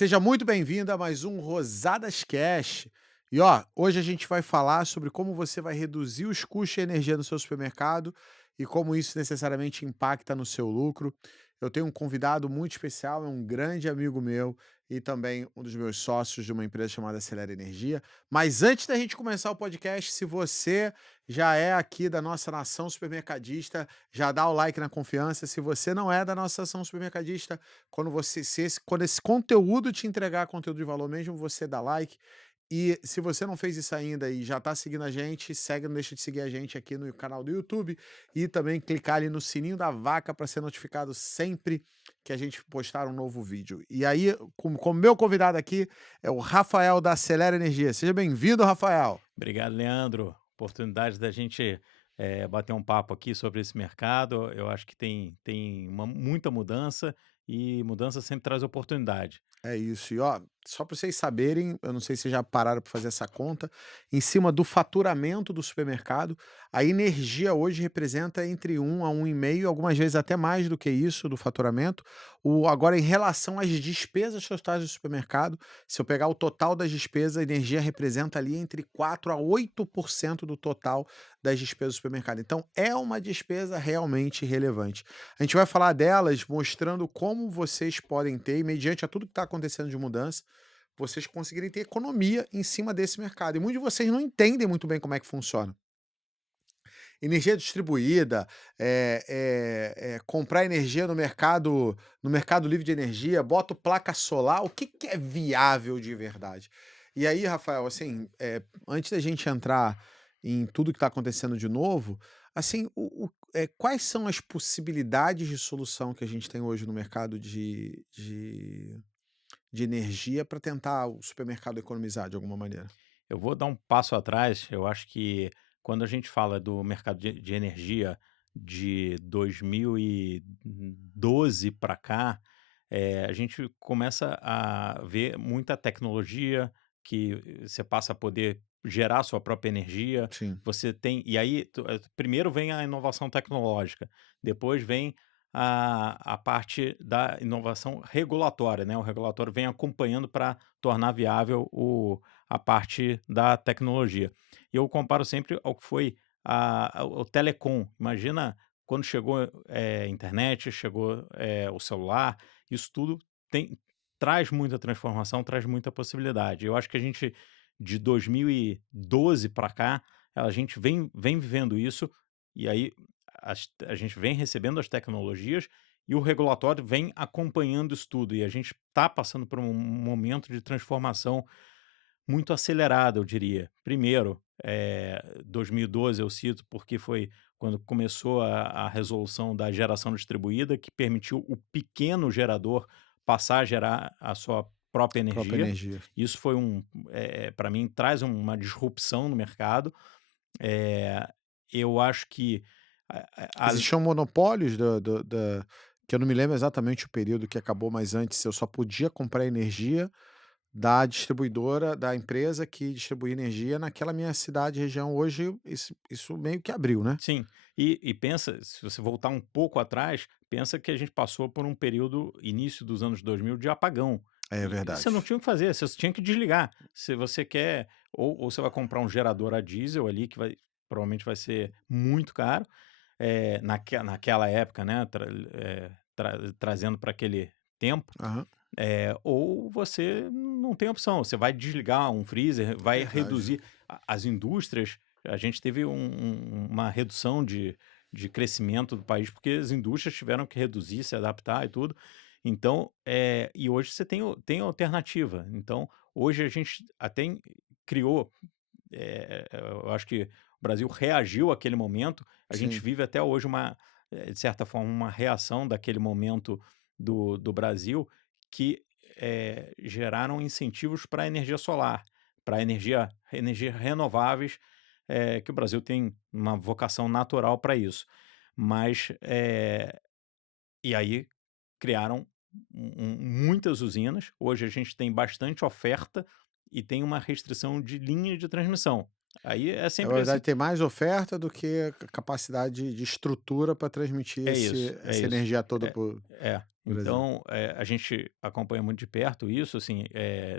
Seja muito bem-vindo a mais um Rosadas Cash. E ó, hoje a gente vai falar sobre como você vai reduzir os custos de energia no seu supermercado e como isso necessariamente impacta no seu lucro. Eu tenho um convidado muito especial, é um grande amigo meu e também um dos meus sócios de uma empresa chamada Acelera Energia. Mas antes da gente começar o podcast, se você já é aqui da nossa nação supermercadista, já dá o like na confiança. Se você não é da nossa nação supermercadista, quando esse conteúdo te entregar conteúdo de valor mesmo, você dá like. E se você não fez isso ainda e já está seguindo a gente, segue, não deixa de seguir a gente aqui no canal do YouTube e também clicar ali no sininho da vaca para ser notificado sempre que a gente postar um novo vídeo. E aí, como meu convidado aqui é o Rafael da Acelera Energia. Seja bem-vindo, Rafael. Obrigado, Leandro. Oportunidade da gente bater um papo aqui sobre esse mercado. Eu acho que tem muita mudança e mudança sempre traz oportunidade. É isso. E ó, só para vocês saberem, eu não sei se já pararam para fazer essa conta, em cima do faturamento do supermercado, a energia hoje representa entre 1 a 1,5, algumas vezes até mais do que isso do faturamento. Agora, em relação às despesas totais do supermercado, se eu pegar o total das despesas, a energia representa ali entre 4 a 8% do total das despesas do supermercado. Então, é uma despesa realmente relevante. A gente vai falar delas mostrando como vocês podem ter, e mediante a tudo que está acontecendo de mudança, vocês conseguirem ter economia em cima desse mercado. E muitos de vocês não entendem muito bem como é que funciona. Energia distribuída, comprar energia no mercado livre de energia, boto placa solar, o que que é viável de verdade? E aí, Rafael, assim, antes da gente entrar em tudo que está acontecendo de novo, assim, quais são as possibilidades de solução que a gente tem hoje no mercado de energia para tentar o supermercado economizar de alguma maneira? Eu vou dar um passo atrás. Eu acho que quando a gente fala do mercado de energia de 2012 para cá, a gente começa a ver muita tecnologia que você passa a poder gerar sua própria energia. Sim. Você tem, e aí, primeiro vem a inovação tecnológica, depois vem a parte da inovação regulatória, né? O regulatório vem acompanhando para tornar viável a parte da tecnologia. E eu comparo sempre ao que foi o telecom. Imagina quando chegou a internet, chegou o celular, isso tudo traz muita transformação, traz muita possibilidade. Eu acho que a gente, de 2012 para cá, a gente vem vivendo isso, e aí a gente vem recebendo as tecnologias e o regulatório vem acompanhando isso tudo. E a gente está passando por um momento de transformação muito acelerada, eu diria. Primeiro, 2012 eu cito porque foi quando começou a resolução da geração distribuída, que permitiu o pequeno gerador passar a gerar a sua própria Própria energia. energia. Isso foi para mim, traz uma disrupção no mercado. Eh, eu acho que a Existiam monopólios que eu não me lembro exatamente o período que acabou, mas antes eu só podia comprar energia da distribuidora, da empresa que distribuía energia naquela minha cidade, região. Hoje isso meio que abriu, né. sim, e pensa, se você voltar um pouco atrás, pensa que a gente passou por um período, início dos anos 2000, de apagão. É E você verdade. não tinha o que fazer, você tinha que desligar. Se você quer, ou você vai comprar um gerador a diesel ali, que provavelmente vai ser muito caro, naquela época, né, trazendo para aquele tempo, Aham. ou você não tem opção, você vai desligar um freezer, vai Verdade. reduzir as indústrias. A gente teve uma redução de crescimento do país, porque as indústrias tiveram que reduzir, se adaptar e tudo. Então, e hoje você tem alternativa. Então, hoje a gente até criou, eu acho que o Brasil reagiu àquele momento. A gente Sim. vive até hoje de certa forma, uma reação daquele momento do Brasil, que geraram incentivos para a energia solar, para energia renováveis, que o Brasil tem uma vocação natural para isso. Mas, e aí criaram muitas usinas. Hoje a gente tem bastante oferta e tem uma restrição de linha de transmissão. Aí é Na sempre verdade esse. tem mais oferta do que capacidade de estrutura para transmitir É isso, é essa isso. energia toda É, por é. Brasil. Então, a gente acompanha muito de perto isso, assim,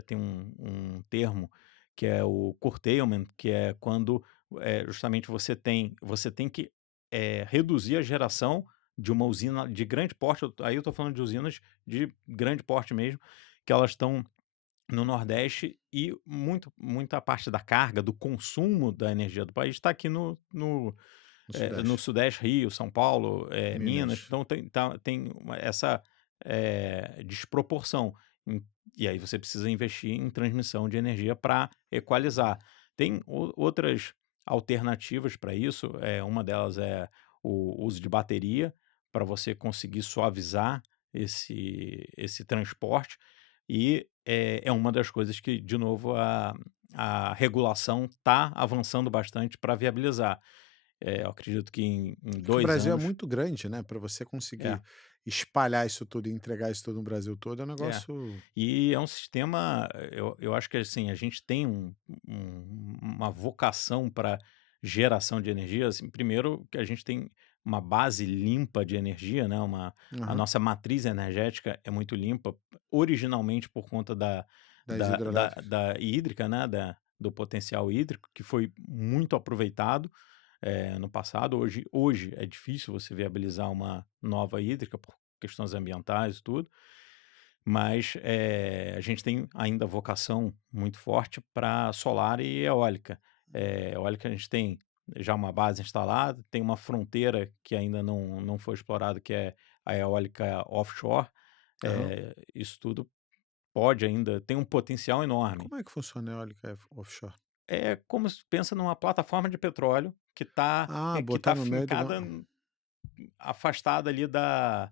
tem um termo que é o curtailment, que é quando, justamente você tem que, reduzir a geração de uma usina de grande porte, aí eu estou falando de usinas de grande porte mesmo, que elas estão no Nordeste e muita parte da carga, do consumo da energia do país está aqui No no Sudeste. Sudeste, Rio, São Paulo, Minas, Minas. então tem essa, desproporção. Em E aí você precisa investir em transmissão de energia para equalizar. Tem outras alternativas para isso, uma delas é o uso de bateria, para você conseguir suavizar esse transporte, e é uma das coisas que, de novo, a regulação está avançando bastante para viabilizar. Eu acredito que em É que o 2 Brasil é anos. muito grande, né, para você É, conseguir espalhar isso tudo e entregar isso tudo no Brasil todo é um é. negócio. E é um sistema, eu acho que, assim, a gente tem uma vocação para geração de energia, assim, primeiro que a gente tem uma base limpa de energia, né, a Aham. nossa matriz energética é muito limpa, originalmente por conta da Das hidrelétricas. da hídrica, né, do potencial hídrico, que foi muito aproveitado, no passado. Hoje é difícil você viabilizar uma nova hídrica por questões ambientais e tudo, mas, a gente tem ainda vocação muito forte para solar e eólica. Eólica a gente tem já uma base instalada, tem uma fronteira que ainda não foi explorada, que é a eólica offshore. Aham. Isso tudo pode ainda tem um potencial enorme. Como é que funciona a eólica offshore? É como se pensa numa plataforma de petróleo Ah, que tá botar no meio do fincada afastada ali da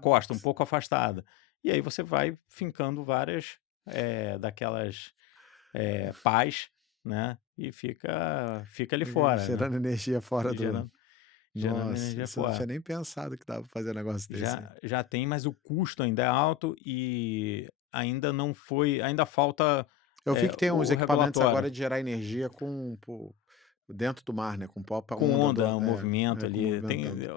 costa, um pouco afastada. E aí você vai fincando várias, daquelas, pás, né, e fica ali fora, né, gerando energia fora do. gerando gerando Nossa, energia isso eu não fora. tinha nem pensado que dava pra fazer um negócio desse aí. Já tem, mas o custo ainda é alto e ainda falta, Eu vi que tem uns o equipamentos regulatório. agora de gerar energia dentro do mar, né, com própria Com onda onda, o movimento com ali, movimentando.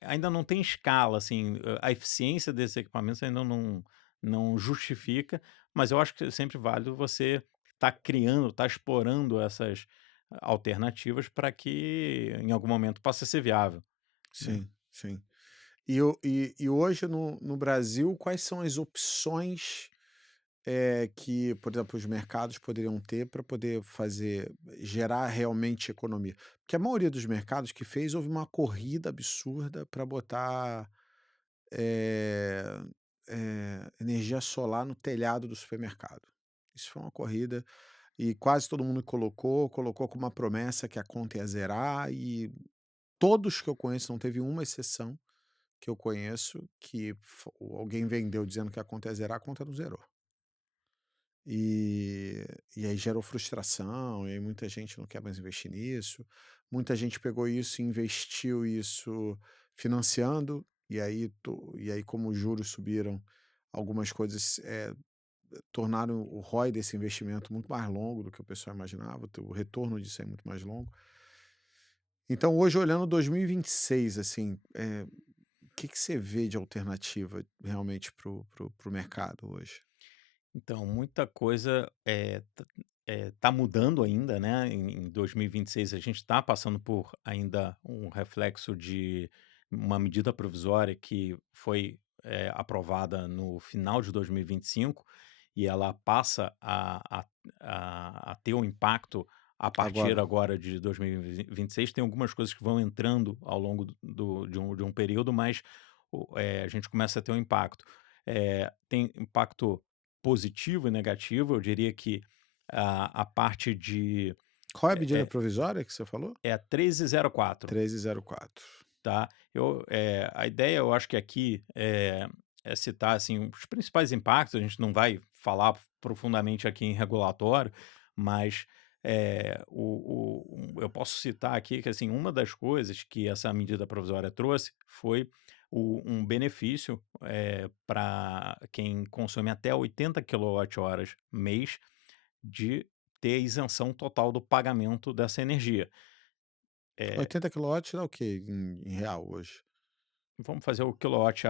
ainda não tem escala, assim, a eficiência desses equipamentos ainda não justifica, mas eu acho que é sempre válido você estar criando, estar explorando essas alternativas para que em algum momento possa ser viável, né. Sim, sim. E hoje no Brasil, quais são as opções, que, por exemplo, os mercados poderiam ter para poder gerar realmente economia? Porque a maioria dos mercados que fez, houve uma corrida absurda para botar, eh energia solar no telhado do supermercado. Isso foi uma corrida e quase todo mundo colocou com uma promessa que a conta ia zerar e todos que eu conheço, não teve uma exceção que eu conheço que alguém vendeu dizendo que a conta ia zerar, a conta não zerou. E, e aí gerou frustração, e aí muita gente não quer mais investir nisso. Muita gente pegou isso e investiu isso financiando, e aí como os juros subiram, algumas coisas tornaram o ROI desse investimento muito mais longo do que o pessoal imaginava, o retorno disso é muito mais longo. Então hoje olhando 2026, assim, o que que você vê de alternativa realmente pro mercado hoje? Então, muita coisa, tá mudando ainda, né, em 2026 a gente está passando por ainda um reflexo de uma medida provisória que foi, aprovada no final de 2025, e ela passa a ter um impacto a partir Agora, agora de 2026. Tem algumas coisas que vão entrando ao longo de um período, mas a gente começa a ter um impacto. Tem impacto positivo e negativo. Eu diria que a parte de qual é a é medida é provisória que você falou? é a 1304, 1304. tá. A ideia, eu acho que aqui, é citar, assim, os principais impactos. A gente não vai falar profundamente aqui em regulatório, mas, eu posso citar aqui que, assim, uma das coisas que essa medida provisória trouxe foi um benefício, para quem consome até 80 quilowatt-horas mês, de ter isenção total do pagamento dessa energia. Eh, 80 quilowatts dá o quê em real hoje? Vamos fazer o quilowatt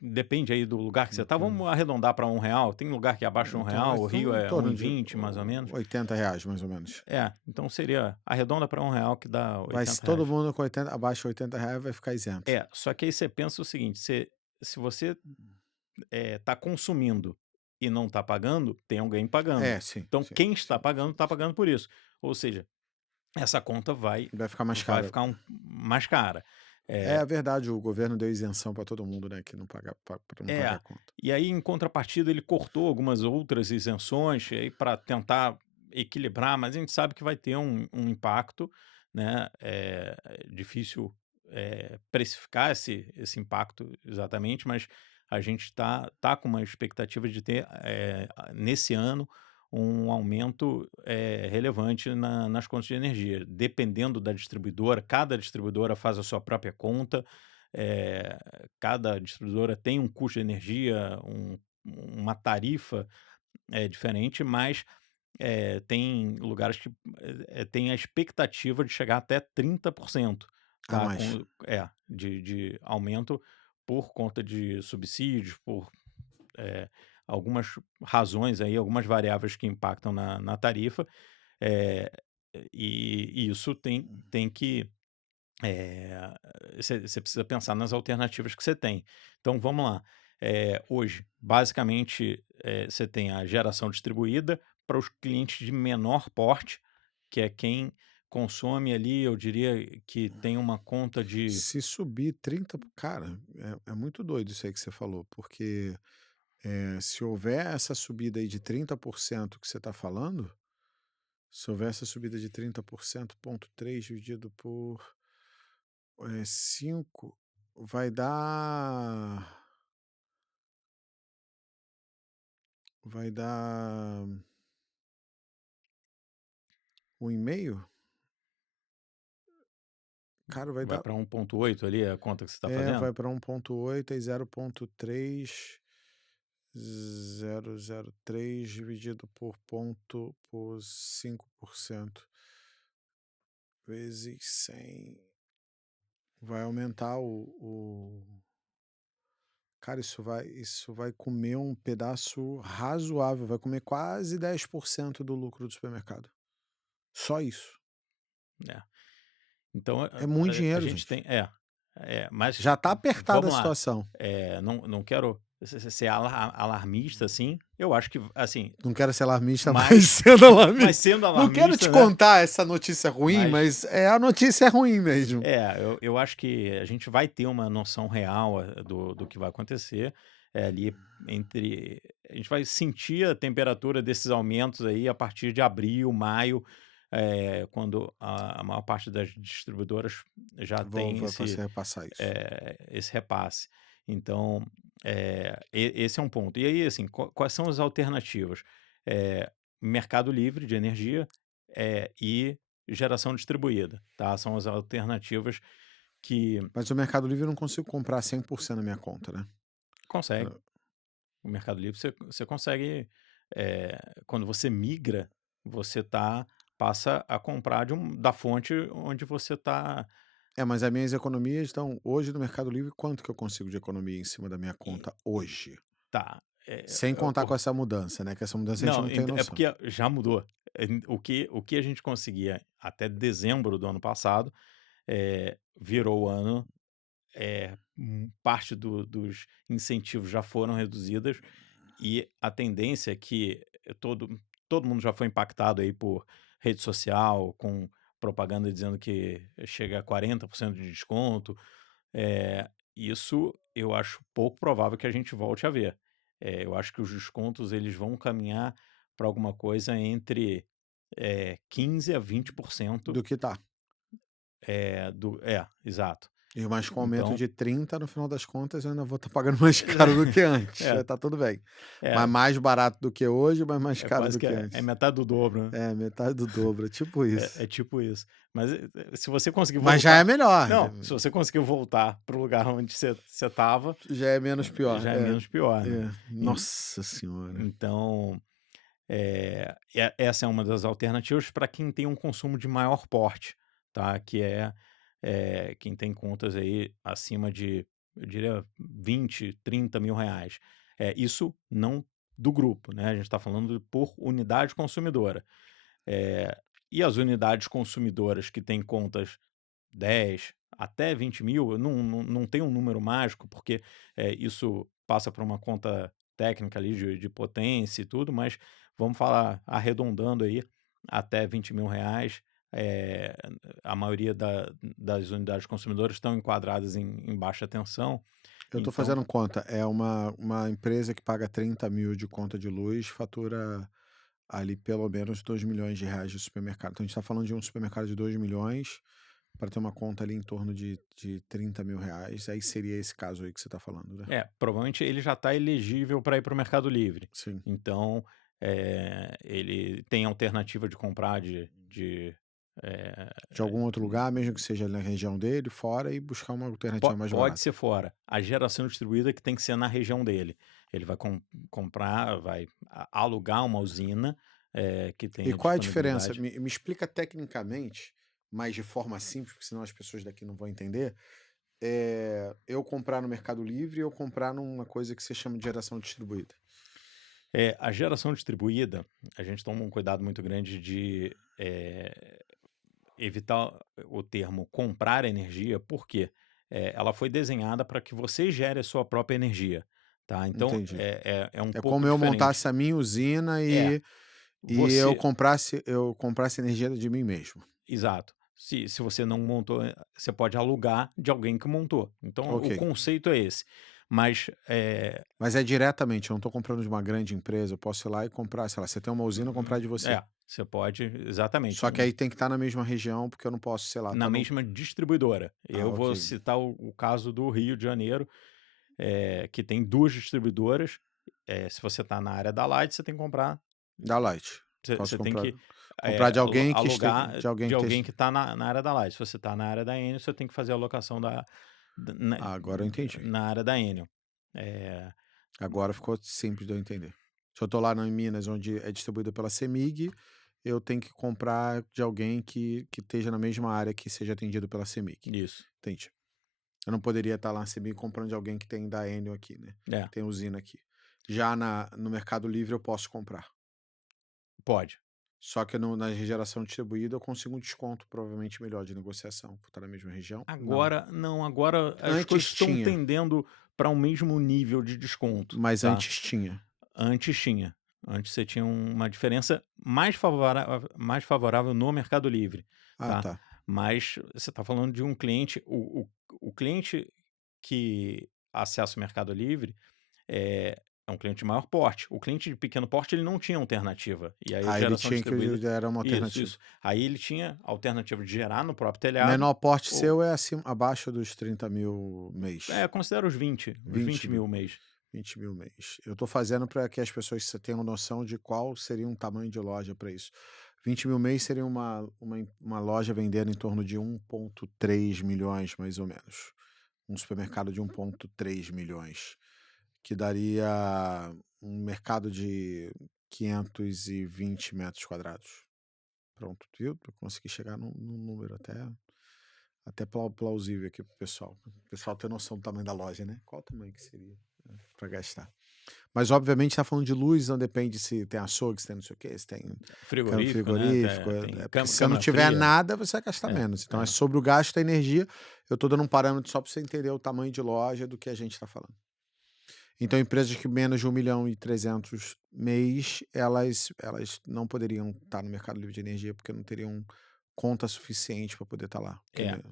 depende aí do lugar que você tá. Hum. Vamos arredondar para R$ 1. Tem lugar que é abaixo de Então, R$ 1, o Rio em é torno de 1,20 mais ou menos. R$ 80, mais ou menos. Então seria arredonda para R$ 1 que dá Vai se R$ 80. todo mundo com 80, abaixo de R$ 80 vai ficar isento. Só que aí você pensa o seguinte, se você, tá consumindo e não tá pagando, tem alguém pagando. É, sim, Então sim, quem sim, está pagando, sim, está sim. pagando por isso. Ou seja, essa conta vai Vai ficar mais vai caro. ficar mais cara. É Eh verdade, o governo deu isenção para todo mundo, né, que não paga pra não pagar É, a conta. e aí em contrapartida ele cortou algumas outras isenções aí para tentar equilibrar, mas a gente sabe que vai ter um impacto, né, é difícil, precificar esse impacto exatamente, mas a gente tá com uma expectativa de ter, nesse ano, um aumento, relevante nas contas de energia. Dependendo da distribuidora, cada distribuidora faz a sua própria conta, eh cada distribuidora tem um custo de energia, uma tarifa, diferente, mas, tem lugares que, tem a expectativa de chegar até 30%, A tá, mais. de aumento por conta de subsídios, por, eh, algumas razões aí, algumas variáveis que impactam na tarifa, eh, e isso tem que você precisa pensar nas alternativas que você tem. Então vamos lá. Hoje, basicamente, você tem a geração distribuída para os clientes de menor porte, que é quem consome ali, eu diria que tem uma conta de. Se subir 30, cara, é muito doido isso aí que você falou, porque, se houver essa subida aí de 30% que você está falando, se houver essa subida de 30%, 0,3 dividido por, 5, vai dar vai dar 1,5? Cara, vai Vai dar para 1,8 ali, a conta que você está vai fazendo? para 1,8 e 0,3003 dividido por 5% vezes 100 vai aumentar cara, isso vai comer um pedaço razoável, vai comer quase 10% do lucro do supermercado. Só isso. É. Então É muito a dinheiro, gente gente. tem. Mas Já tá apertada a vamos lá. situação. Não quero ser alarmista, assim. Eu acho que, assim, Não quero ser alarmista, mas mas sendo mas alarmista. sendo Não quero te alarmista, né, contar essa notícia ruim, mas mas a notícia é ruim mesmo. eu acho que a gente vai ter uma noção real, do que vai acontecer, ali entre a gente vai sentir a temperatura desses aumentos aí a partir de abril, maio, quando a maior parte das distribuidoras já tem Vai você repassar isso. esse repasse. Então, esse é um ponto. E aí, assim, quais são as alternativas? Mercado livre de energia, e geração distribuída, tá? São as alternativas que Mas o Mercado Livre eu não consigo comprar 100% na minha conta, né? consegue. Hã, O Mercado Livre você consegue, quando você migra, você passa a comprar da fonte onde você está. mas as minhas economias estão hoje no Mercado Livre, quanto que eu consigo de economia em cima da minha conta hoje? Tá. Sem contar com essa mudança, né, que essa mudança a gente Não, não tem é noção. porque já mudou. O que a gente conseguia até dezembro do ano passado, virou o ano, parte dos incentivos já foram reduzidas e a tendência é que todo mundo já foi impactado aí por rede social, com propaganda dizendo que chega a 40% de desconto. Isso eu acho pouco provável que a gente volte a ver. Eu acho que os descontos eles vão caminhar para alguma coisa entre, 15 a 20%, Do que tá. exato. E mais com aumento Então de 30, no final das contas, eu ainda vou estar pagando mais caro do que antes. é, Tá tudo bem. Mas é, mais barato do que hoje, mas mais caro quase do que que é antes. metade do dobro, né. É, metade do dobro, é tipo É isso. tipo isso. Mas, se você conseguir Mas já é voltar melhor, não, se você conseguir voltar para o lugar onde você estava, já é menos pior. já é menos pior, né. En Nossa senhora. então essa é uma das alternativas para quem tem um consumo de maior porte, tá, que é, quem tem contas aí acima de eu diria 20, 30 mil reais. Isso não do grupo, né? A gente está falando por unidade consumidora. Eh, e as unidades consumidoras que têm contas 10 até 20 mil, eu não tem um número mágico, porque isso passa por uma conta técnica ali de potência e tudo, mas vamos falar, arredondando aí, até 20 mil reais, eh, a maioria das unidades consumidoras estão enquadradas em baixa tensão, Eu tô então fazendo conta, é uma empresa que paga 30 mil de conta de luz, fatura ali pelo menos R$ 2 milhões de supermercado. Então a gente tá falando de um supermercado de 2 milhões para ter uma conta ali em torno de R$ 30 mil. Aí seria esse caso aí que você tá falando, né? provavelmente ele já está elegível para ir para o Mercado Livre. Sim. Então, ele tem alternativa de comprar eh, De algum outro lugar, mesmo que seja ali na região dele, fora, e buscar uma alternativa mais pode barata. ser fora. A geração distribuída que tem que ser na região dele. Ele vai comprar, vai alugar uma usina que E tenha qual é a diferença? disponibilidade. Me explica tecnicamente, mas de forma simples, porque senão as pessoas daqui não vão entender. Eu comprar no Mercado Livre e eu comprar numa coisa que você chama de geração distribuída. A geração distribuída, a gente toma um cuidado muito grande de evitar o termo comprar energia, porque ela foi desenhada para que você gere a sua própria energia. Tá? Então, Entendi. é um É pouco como eu diferente. montasse a minha usina É, e você. eu comprasse energia de mim mesmo. Exato. Se você não montou, você pode alugar de alguém que montou. Então, o Ok. conceito é esse. Mas, Mas é diretamente, eu não estou comprando de uma grande empresa, eu posso ir lá e comprar, sei lá, você tem uma usina, comprar de você. você pode, exatamente, Só que aí tem que estar na mesma região, porque eu não posso, sei lá, na estar no. mesma distribuidora. Ah, Eu ok. vou citar o caso do Rio de Janeiro, que tem duas distribuidoras. Se você está na área da Light, você tem que comprar. Da Light. Posso Você tem comprar. que Comprar de alguém que esteja. alugar De alguém de que alguém esteja. que está na área da Light. Se você está na área da Enel, você tem que fazer a alocação da- na, Ah, agora eu entendi. na área da Enel. É, Agora ficou simples de eu entender. Se eu tô lá em Minas, onde é distribuída pela CEMIG, eu tenho que comprar de alguém que esteja na mesma área que seja atendido pela CEMIG. isso. Entendi. Eu não poderia estar lá na CEMIG comprando de alguém que tem da Enel aqui, né? É, Que tem usina aqui. Já no Mercado Livre eu posso comprar. pode. Só que na geração distribuída eu consigo um desconto provavelmente melhor de negociação por estar na mesma região? Não. Agora não, agora as coisas Antes estão tinha, tendendo para um mesmo nível de desconto, mas tá? antes tinha. Antes tinha. Antes você tinha uma diferença mais favorável no Mercado Livre, Ah, tá? tá. Mas você está falando de um cliente, o cliente que acessa o Mercado Livre é um cliente de maior porte. O cliente de pequeno porte ele não tinha alternativa. E aí a Aí ele geração tinha que distribuída. era uma Isso, alternativa. isso. Aí ele tinha a alternativa de gerar no próprio telhado. Menor porte Ou, seu é abaixo dos 30 mil mês. considera os 20 20 mil. mil mês. 20 mil mês. Eu estou fazendo para que as pessoas tenham noção de qual seria um tamanho de loja para isso. 20 mil mês seria uma loja vendendo em torno de 1,3 milhões, mais ou menos. Um supermercado de 1,3 milhões, que daria um mercado de 520 metros quadrados. Pronto, viu? Eu consegui chegar num número até plausível aqui pro pessoal. O pessoal ter noção do tamanho da loja, né? Qual o tamanho que seria, né, para gastar. Mas, obviamente, tá falando de luz, não depende se tem açougue, se tem não sei o quê, se tem cano Frigorífico, né? frigorífico. Tem Porque se você não câmara tiver fria. nada, você vai gastar É, menos. Então, é é. sobre o gasto da energia. Eu tô dando um parâmetro só para você entender o tamanho de loja do que a gente está falando. Então, empresas que menos de 1,3 milhão mês, elas não poderiam estar no Mercado Livre de Energia, porque não teriam conta suficiente para poder estar lá.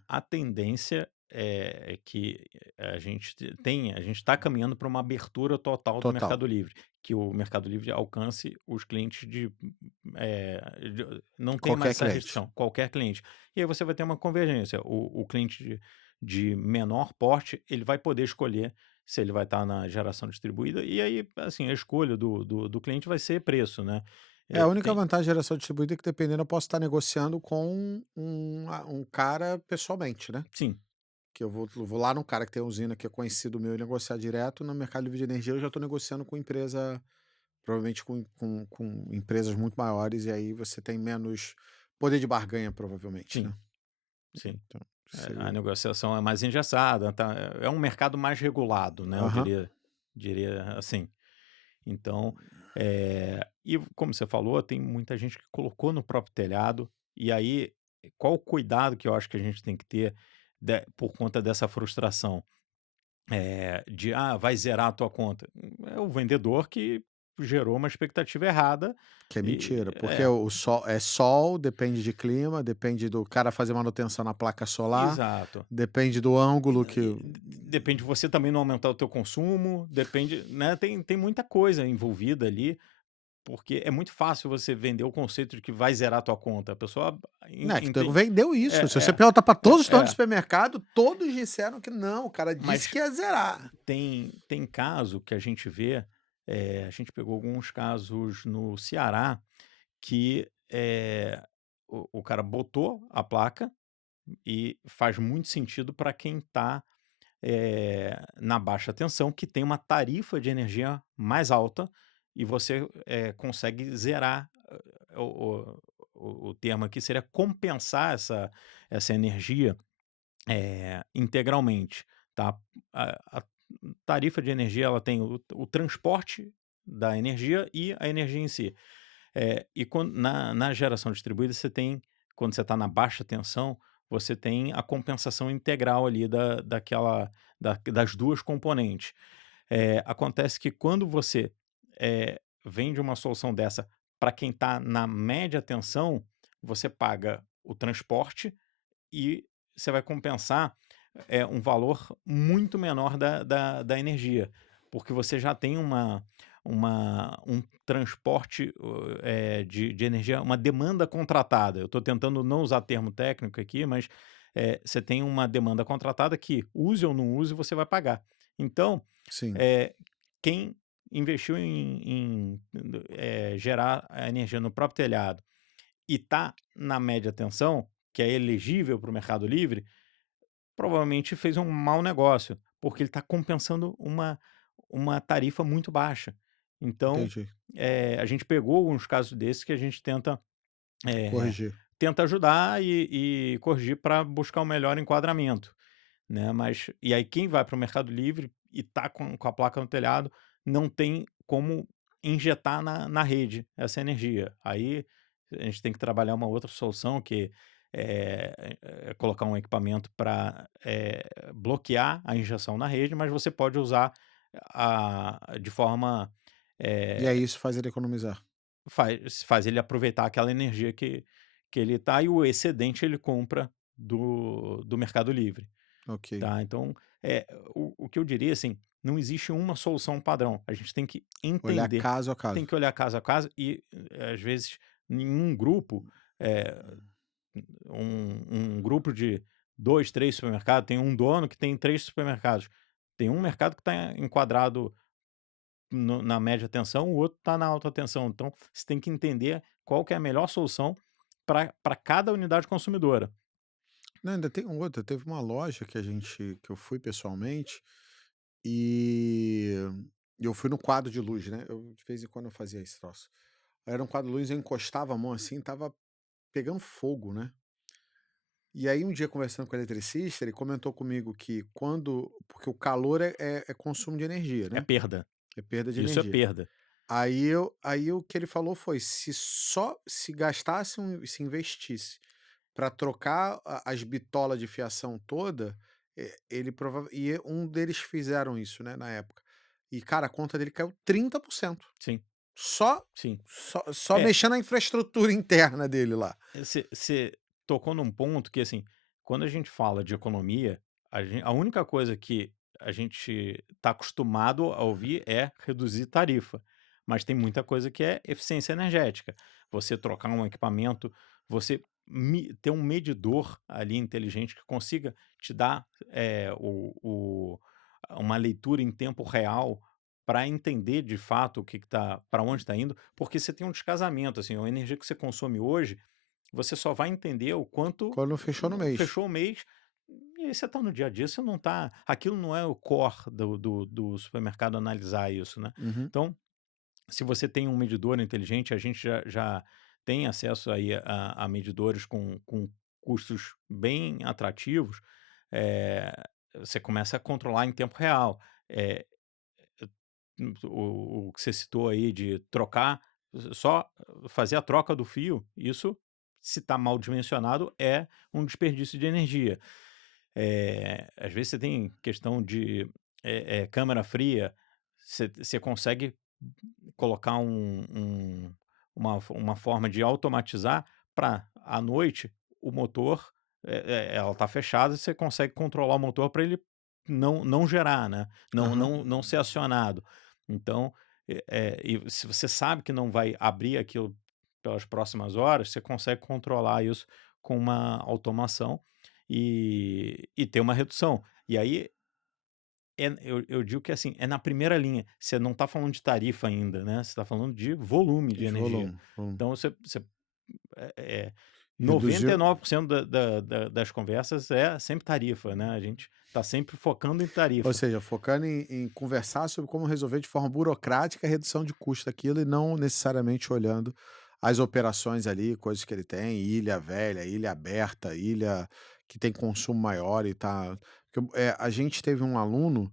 A tendência é que a gente está caminhando para uma abertura total do Total. Mercado Livre, que o Mercado Livre alcance os clientes não tem mais Qualquer essa cliente. restrição, qualquer cliente. E aí você vai ter uma convergência. O cliente de menor porte, ele vai poder escolher se ele vai estar na geração distribuída, e aí, assim, a escolha do cliente vai ser preço, né? A única Tem, vantagem da geração distribuída é que, dependendo, eu posso estar negociando com um cara pessoalmente, né? sim, Que eu vou lá no cara que tem a usina, que é conhecido meu, e negociar direto. No Mercado Livre de Energia eu já estou negociando com empresa, provavelmente com empresas muito maiores, e aí você tem menos poder de barganha, provavelmente, sim, né? sim. Então. A Sei. negociação é mais engessada, tá, é um mercado mais regulado, né, eu Aham. diria assim. Então, e como você falou, tem muita gente que colocou no próprio telhado, e aí, qual o cuidado que eu acho que a gente tem que ter por conta dessa frustração? Vai zerar a tua conta. É o vendedor que gerou uma expectativa errada Que é e mentira, porque o sol é sol, depende de clima, depende do cara fazer manutenção na placa solar, exato. depende do ângulo que Depende de você também não aumentar o teu consumo, depende, né, tem muita coisa envolvida ali, porque é muito fácil você vender o conceito de que vai zerar a tua conta. A pessoa né, que tu entende. vendeu isso. Se você É, perguntar para todos os donos do é. supermercado, todos disseram que não, o cara disse Mas que ia zerar. tem caso que a gente vê, a gente pegou alguns casos no Ceará que, o cara botou a placa e faz muito sentido para quem está na baixa tensão, que tem uma tarifa de energia mais alta e você, consegue zerar, o termo aqui seria compensar essa energia, integralmente, tá. A tarifa de energia, ela tem o transporte da energia e a energia em si. E na geração distribuída você tem, quando você está na baixa tensão, você tem a compensação integral ali das 2 componentes. Acontece que quando você, vende uma solução dessa para quem está na média tensão, você paga o transporte e você vai compensar, um valor muito menor da energia, porque você já tem um transporte, de energia, uma demanda contratada. Eu estou tentando não usar termo técnico aqui, mas, você tem uma demanda contratada que, use ou não use, você vai pagar. Então, Sim, eh, quem investiu em gerar a energia no próprio telhado e está na média tensão, que é elegível para o Mercado Livre, provavelmente fez um mau negócio, porque ele está compensando uma tarifa muito baixa. Então, entendi. a gente pegou alguns casos desses que a gente eh, Corrigir. tenta ajudar e corrigir para buscar o melhor enquadramento, né, mas e aí quem vai para o Mercado Livre e tá com a placa no telhado, não tem como injetar na rede essa energia. Aí a gente tem que trabalhar uma outra solução que colocar um equipamento para bloquear a injeção na rede, mas você pode usar de forma, E aí eh, isso faz ele economizar. faz ele aproveitar aquela energia que ele tá, e o excedente ele compra do Mercado Livre. Ok. Tá, então, o que eu diria, assim, não existe uma solução padrão, a gente tem que Olhar entender, caso a tem caso. que olhar caso a caso e, às vezes, em um grupo, eh, um grupo de 2 3 supermercados, tem um dono que tem 3 supermercados, tem um mercado que está enquadrado na média tensão, o outro está na alta tensão, então você tem que entender qual que é a melhor solução para cada unidade consumidora. Não, ainda tem outra, teve uma loja que eu fui pessoalmente, e eu fui no quadro de luz, né, eu de vez em quando eu fazia esse troço. Aí era um quadro de luz, eu encostava a mão assim, tava pegando fogo, né. E aí um dia conversando com o eletricista, ele comentou comigo que quando porque o calor é consumo de energia, É né, perda, é perda de isso é energia. perda. Aí o que ele falou foi: se gastasse se investisse para trocar as bitola de fiação toda, ele provavelmente e um deles fizeram isso, né, na época. E cara, a conta dele caiu 30%. Sim, Só sim. só É, mexendo na infraestrutura interna dele lá. você tocou num ponto que, assim, quando a gente fala de economia, a única coisa que a gente está acostumado a ouvir é reduzir tarifa, mas tem muita coisa que é eficiência energética. Você trocar um equipamento, você ter um medidor ali inteligente que consiga te dar uma leitura em tempo real para entender de fato o que está, para onde está indo, porque você tem um descasamento, assim, a energia que você consome hoje, você só vai entender o quanto Quando fechou no mês. fechou o mês, e aí você está no dia a dia, você não está, aquilo não é o core do supermercado analisar isso, né. Uhum. Então, se você tem um medidor inteligente, a gente já tem acesso aí a medidores com custos bem atrativos, eh, você começa a controlar em tempo real. Eh, o que você citou aí de trocar, só fazer a troca do fio, isso, se está mal dimensionado, é um desperdício de energia. Às vezes você tem questão de, câmara fria, você consegue colocar uma forma de automatizar para, à noite, o motor, ela está fechada, você consegue controlar o motor para ele não gerar, né, Aham. não ser acionado. Então, e se você sabe que não vai abrir aquilo pelas próximas horas, você consegue controlar isso com uma automação e ter uma redução. E aí, eu digo que, assim, é na primeira linha, você não está falando de tarifa ainda, né, você está falando de volume de De energia. volume. Então você eh eh, Reduziu 99% das conversas é sempre tarifa, né, a gente está sempre focando em ou tarifa. seja, focando em conversar sobre como resolver de forma burocrática a redução de custo daquilo e não necessariamente olhando as operações ali, coisas que ele tem, ilha velha, ilha aberta, ilha que tem consumo maior e tá a gente teve um aluno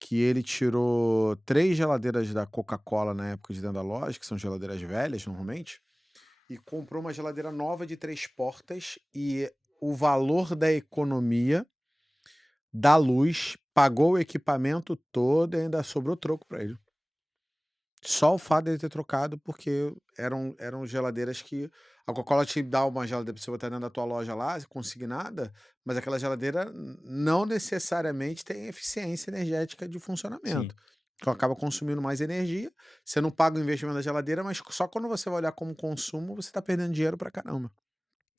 que ele tirou 3 geladeiras da Coca-Cola na época de dentro da loja, que são geladeiras velhas normalmente, e comprou uma geladeira nova de 3 portas e o valor da economia da luz, pagou o equipamento todo e ainda sobrou troco para ele. Só o fato dele ter trocado, porque eram geladeiras que a Coca-Cola te dá uma geladeira pra você botar dentro da tua loja lá, consignada, mas aquela geladeira não necessariamente tem eficiência energética de Sim. funcionamento. Então acaba consumindo mais energia, você não paga o investimento da geladeira, mas só quando você vai olhar como consumo, você tá perdendo dinheiro pra caramba.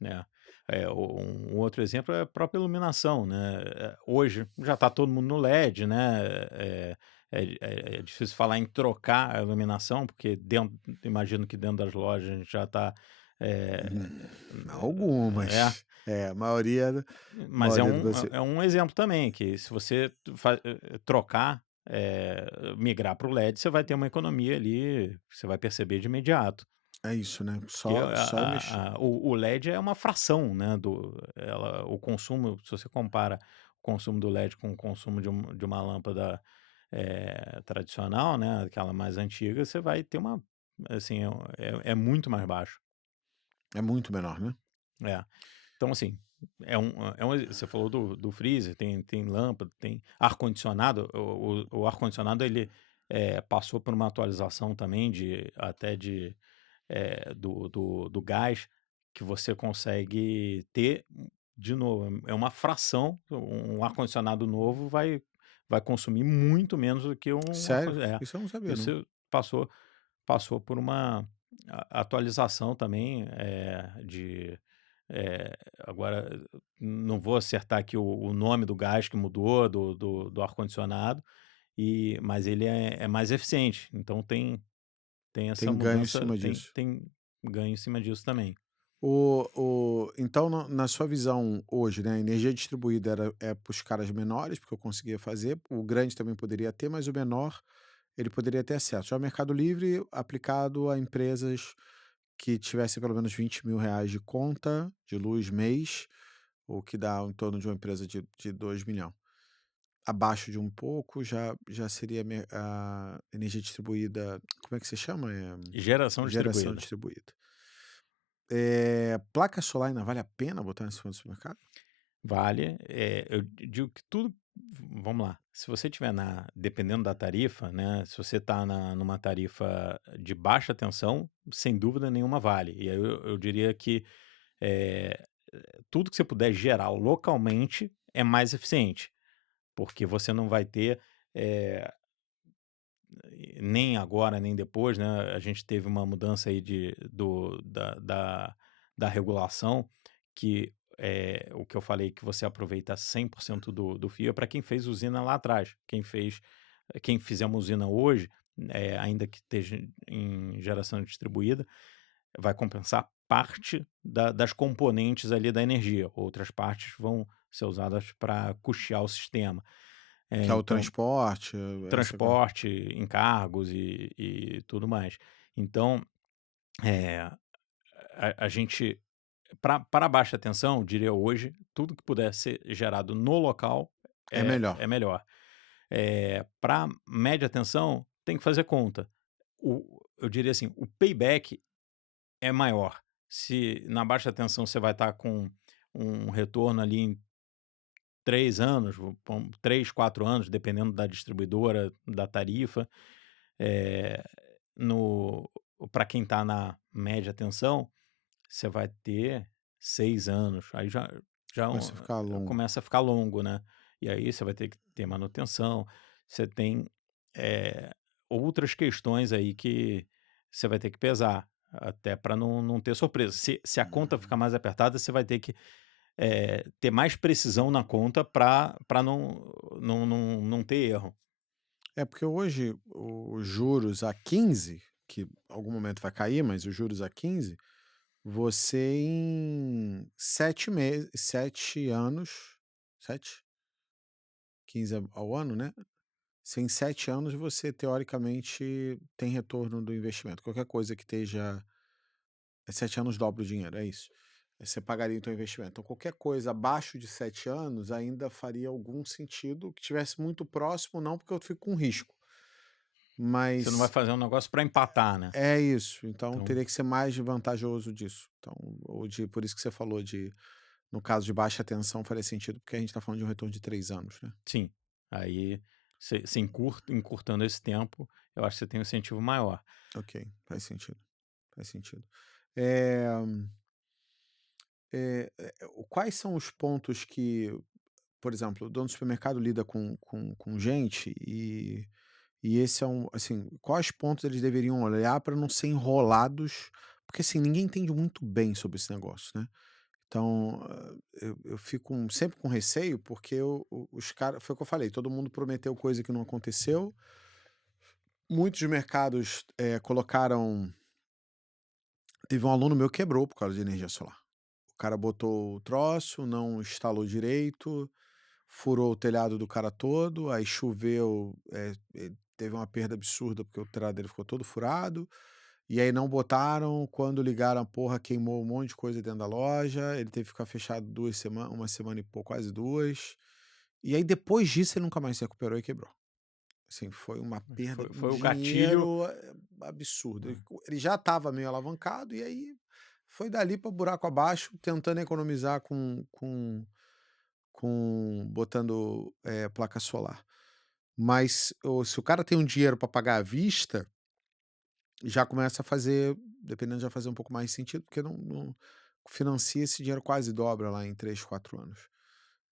É. Um outro exemplo é a própria iluminação, né, hoje já está todo mundo no LED, né, é difícil falar em trocar a iluminação, porque imagino que dentro das lojas a gente já está, Uhum. é, Algumas. É, mas maioria do Brasil. é um exemplo também que se você trocar, migrar para o LED, você vai ter uma economia ali, você vai perceber de imediato. É isso, né, Que só mexer. o LED é uma fração, né, o consumo, se você compara o consumo do LED com o consumo de uma lâmpada, tradicional, né, aquela mais antiga, você vai ter uma, assim, é muito mais baixo. É muito menor, né. É. Então, assim, você falou do freezer, tem lâmpada, tem ar-condicionado, o ar-condicionado ele, passou por uma atualização também do gás, que você consegue ter, de novo, é uma fração, um ar-condicionado novo vai consumir muito menos do que um ar Sério? condi Isso eu não sabia não. isso passou por uma atualização também, agora não vou acertar aqui o nome do gás que mudou, do ar-condicionado, mas ele é mais eficiente, então tem essa Tem ganho em mudança, cima tem disso. tem ganho em cima disso também. Então na sua visão hoje, né, a energia distribuída para os caras menores, porque eu conseguia fazer, o grande também poderia ter, mas o menor, ele poderia ter acesso. Já o Mercado Livre aplicado a empresas que tivessem pelo menos R$ 20.000 de conta de luz mês, o que dá em torno de uma empresa de 2.000.000. Abaixo de um pouco já seria a energia distribuída, como é que se chama? Geração Geração distribuída. distribuída. Placa solar ainda vale a pena botar nesse supermercado? Vale, eu digo que tudo, vamos lá, se você tiver dependendo da tarifa, né, se você está numa tarifa de baixa tensão, sem dúvida nenhuma vale. E aí eu diria que, eh, tudo que você puder gerar localmente é mais eficiente, porque você não vai ter, eh nem agora, nem depois, né, a gente teve uma mudança aí da regulação que, o que eu falei que você aproveita 100% do fio é para quem fez usina lá atrás. Quem fizer uma usina hoje, ainda que esteja em geração distribuída, vai compensar parte das componentes ali da energia, outras partes vão ser usadas para custear o sistema. Que é o Então transporte, essa transporte, encargos e tudo mais. Então, eh, a gente Para baixa tensão, diria hoje, tudo que puder ser gerado no local É melhor. é melhor. Para média tensão, tem que fazer conta. Eu diria assim, o payback é maior. Se na baixa tensão você vai estar com um retorno ali em 3 anos, 3, 4 anos, dependendo da distribuidora, da tarifa, eh, no para quem está na média tensão, você vai ter 6 anos, aí já Começa a ficar longo. começa a ficar longo, né. E aí você vai ter que ter manutenção, você tem, eh, outras questões aí que você vai ter que pesar, até para não ter surpresa. Se a conta ficar Uhum. mais apertada, você vai ter que, ter mais precisão na conta para não ter erro. É porque hoje os juros a 15, que algum momento vai cair, mas os juros a 15, você em 7 meses, 7 anos, 7, 15 ao ano, né? Se em 7 anos você teoricamente tem retorno do investimento. Qualquer coisa que esteja. 7 anos dobra o dinheiro, é isso. Você pagaria o teu investimento. Então, qualquer coisa abaixo de 7 anos ainda faria algum sentido que tivesse muito próximo, não, porque eu fico com risco. Você não vai Mas fazer um negócio para empatar, né. é isso. Então, Então teria que ser mais vantajoso disso. Então, por isso que você falou de, no caso de baixa tensão, faria sentido, porque a gente está falando de um retorno de 3 anos, né? sim, aí você encurtando esse tempo, eu acho que você tem um incentivo maior. Ok, faz sentido. Faz sentido. Eh, quais são os pontos que, por exemplo, o dono do supermercado lida com gente e esse é um, assim, quais pontos eles deveriam olhar para não ser enrolados, porque assim, ninguém entende muito bem sobre esse negócio, né? Então, eu fico sempre com receio, porque os caras, foi o que eu falei, todo mundo prometeu coisa que não aconteceu. Muitos mercados colocaram. Teve um aluno meu que quebrou por causa de energia solar. O cara botou o troço, não instalou direito, furou o telhado do cara todo, aí choveu, teve uma perda absurda porque o telhado dele ficou todo furado, e aí não botaram, quando ligaram a porra queimou um monte de coisa dentro da loja, ele teve que ficar fechado 2 semanas, 1 semana e pouco, quase 2, e aí depois disso ele nunca mais se recuperou e quebrou. Assim, foi uma perda Foi de foi o gatilho. dinheiro, absurda. Hum, Ele já estava meio alavancado e aí foi dali para buraco abaixo, tentando economizar com botando, placa solar. Mas se o cara tem um dinheiro para pagar à vista, já começa a fazer, dependendo, já fazer um pouco mais sentido, porque não financia, esse dinheiro quase dobra lá em 3, 4 anos.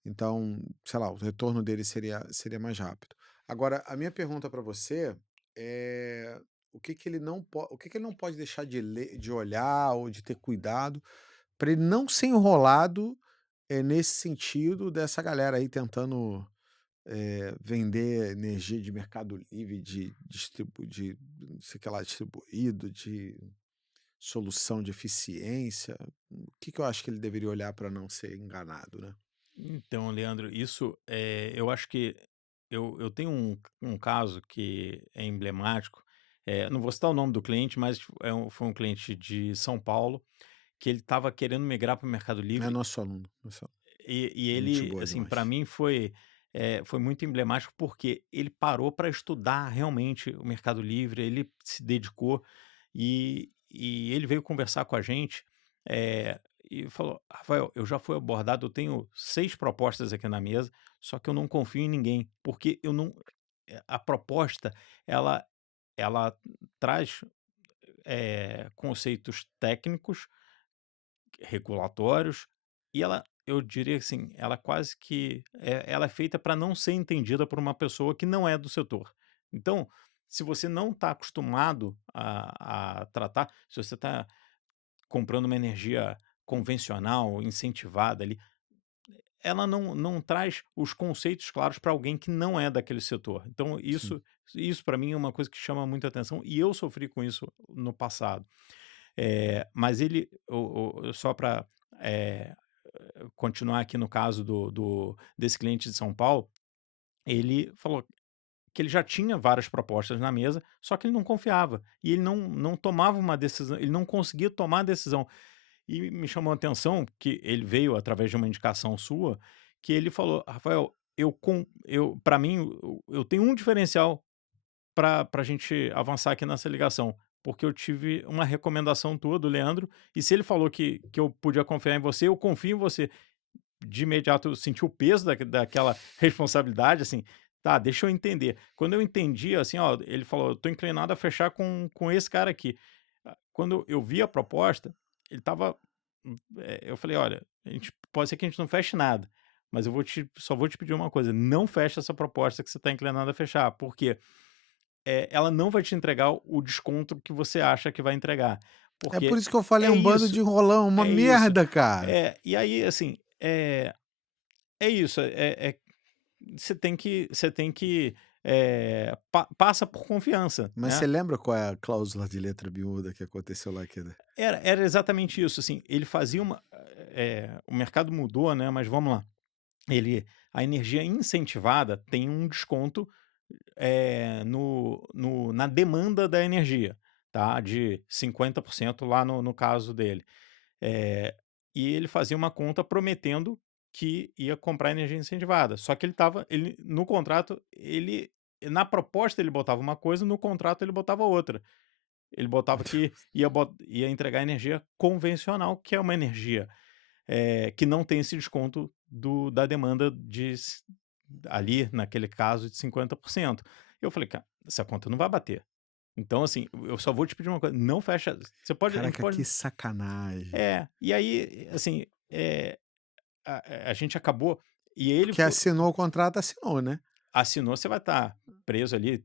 Então, sei lá, o retorno dele seria mais rápido. Agora, a minha pergunta para você é o que que ele não pode deixar de olhar ou de ter cuidado para ele não ser enrolado, nesse sentido dessa galera aí tentando, vender energia de mercado livre, de não sei o que lá, distribuído, de solução de eficiência. O que que eu acho que ele deveria olhar para não ser enganado, né? então, Leandro, isso, eu acho que eu tenho um caso que é emblemático, não vou citar o nome do cliente, mas foi um cliente de São Paulo, que ele estava querendo migrar para o Mercado É Livre. nosso aluno, nosso E gente ele, boa assim, para demais. mim foi muito emblemático, porque ele parou para estudar realmente o Mercado Livre, ele se dedicou, e ele veio conversar com a gente, e falou: "Rafael, eu já fui abordado, eu tenho 6 propostas aqui na mesa, só que eu não confio em ninguém, porque eu não". A proposta, ela traz, conceitos técnicos, regulatórios, e eu diria assim, ela quase que ela é feita para não ser entendida por uma pessoa que não é do setor. Então, se você não está acostumado a tratar, se você está comprando uma energia convencional, incentivada ali, ela não traz os conceitos claros para alguém que não é daquele setor. Então Sim. isso para mim é uma coisa que chama muita atenção, e eu sofri com isso no passado. Mas ele só para continuar aqui no caso desse cliente de São Paulo, ele falou que ele já tinha várias propostas na mesa, só que ele não confiava, e ele não tomava uma decisão, ele não conseguia tomar a decisão. E me chamou a atenção que ele veio através de uma indicação sua, que ele falou: "Rafael, para mim, eu tenho um diferencial para a gente avançar aqui nessa ligação, porque eu tive uma recomendação tua, do Leandro, e se ele falou que eu podia confiar em você, eu confio em você". De imediato eu senti o peso daquela responsabilidade, assim, tá, deixa eu entender. Quando eu entendi, assim, ó, ele falou: "Eu tô inclinado a fechar com esse cara aqui". Quando eu vi a proposta, ele estava, eu falei: "Olha, a gente pode ser que a gente não feche nada, mas só vou te pedir uma coisa, não feche essa proposta que você está inclinado a fechar, porque, ela não vai te entregar o desconto que você acha que vai entregar, É por porque isso que eu falei, é é um bando isso, de enrolão, uma é isso". merda, cara. E aí, assim, é isso, você tem que, passa por confiança, Mas você né. lembra qual é a cláusula de letra miúda que aconteceu lá que Era exatamente isso, assim, ele fazia o mercado mudou, né, mas vamos lá, a energia incentivada tem um desconto, na demanda da energia, tá, de 50% lá no caso dele. Eh, e ele fazia uma conta prometendo que ia comprar energia incentivada, só que ele no contrato, na proposta ele botava uma coisa, no contrato ele botava outra. Ele botava que ia entregar energia convencional, que é uma energia, que não tem esse desconto da demanda ali, naquele caso, de 50%. Eu falei: "Cara, essa conta não vai bater". Então, assim, eu só vou te pedir uma coisa, não fecha, você pode, a gente Caraca, que pode, sacanagem. e aí, assim, a gente acabou, e ele Porque assinou o contrato, assinou, né. assinou, você vai estar preso ali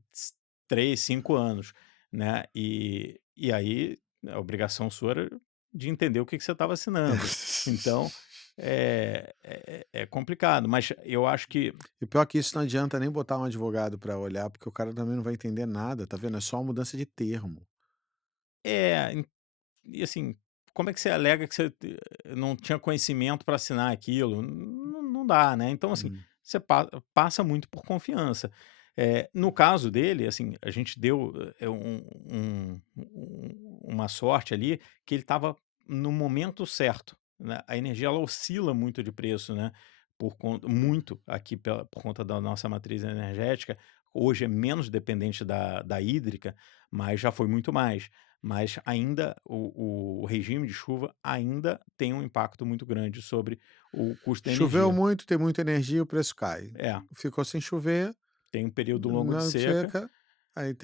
3, 5 anos, né, e aí a obrigação sua era de entender o que que você estava assinando. Então, é complicado, mas eu acho que E pior que isso não adianta nem botar um advogado pra olhar, porque o cara também não vai entender nada, tá vendo? É só uma mudança de termo. é, e assim, como é que você alega que não tinha conhecimento para assinar aquilo? Não dá, né. Então, assim, Hum. você passa muito por confiança. No caso dele, assim, a gente deu, uma sorte ali, que ele estava no momento certo, né. A energia, ela oscila muito de preço, né, muito aqui por conta da nossa matriz energética. Hoje é menos dependente da hídrica, mas já foi muito mais. Mas ainda o regime de chuva ainda tem um impacto muito grande sobre o custo da Choveu energia. muito, tem muita energia, o preço cai. É, Ficou sem chover, tem um período longo de não seca. seca, aí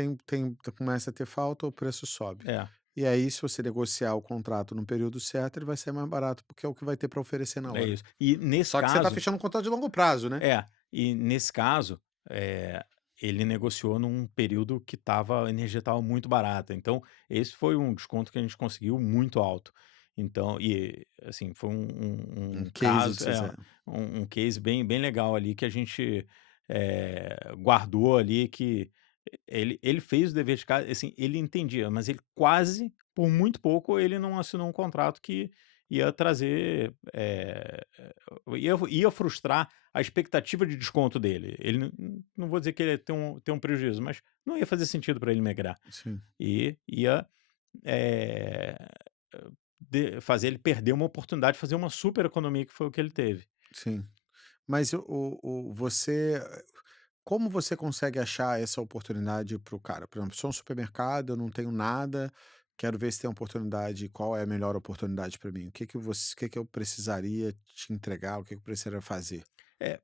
começa a ter falta, o preço sobe. É, E aí, se você negociar o contrato no período certo, ele vai ser mais barato, porque é o que vai ter para oferecer na é hora. isso. E nesse Só que você tá caso fechando um contrato de longo prazo, né? e nesse caso, ele negociou num período que a energia estava muito barata, então esse foi um desconto que a gente conseguiu muito alto. Então assim, foi Um um case de caso, sucesso. um case bem legal ali que a gente, guardou ali, que ele fez o dever de casa, assim, ele entendia, mas ele quase, por muito pouco, ele não assinou um contrato que ia trazer, ia frustrar a expectativa de desconto dele. Ele não vou dizer que ele ia ter um prejuízo, mas não ia fazer sentido para ele migrar. Sim, E ia, eh, fazer ele perder uma oportunidade de fazer uma super economia, que foi o que ele teve. sim. Mas você como você consegue achar essa oportunidade para o cara? Por exemplo, sou um supermercado, eu não tenho nada, quero ver se tem oportunidade, qual é a melhor oportunidade para mim? O que que eu precisaria te entregar, o que que eu precisaria fazer?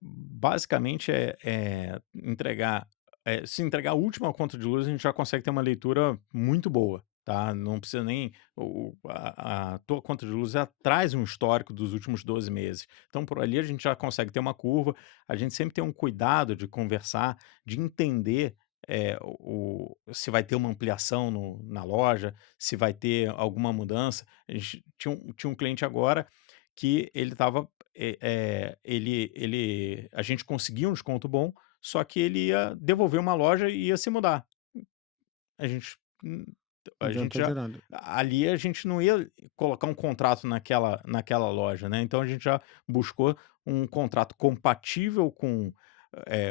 Basicamente se entregar a última conta de luz, a gente já consegue ter uma leitura muito boa, tá, não precisa nem a tua conta de luz já traz um histórico dos últimos 12 meses. Então, por ali a gente já consegue ter uma curva, a gente sempre tem um cuidado de conversar, de entender, se vai ter uma ampliação na loja, se vai ter alguma mudança. A gente tinha um cliente agora que ele estava, a gente conseguia um desconto bom, só que ele ia devolver uma loja e ia se mudar. A gente hum, Não a gente adianta de já nada. ali a gente não ia colocar um contrato naquela loja, né, então a gente já buscou um contrato compatível com,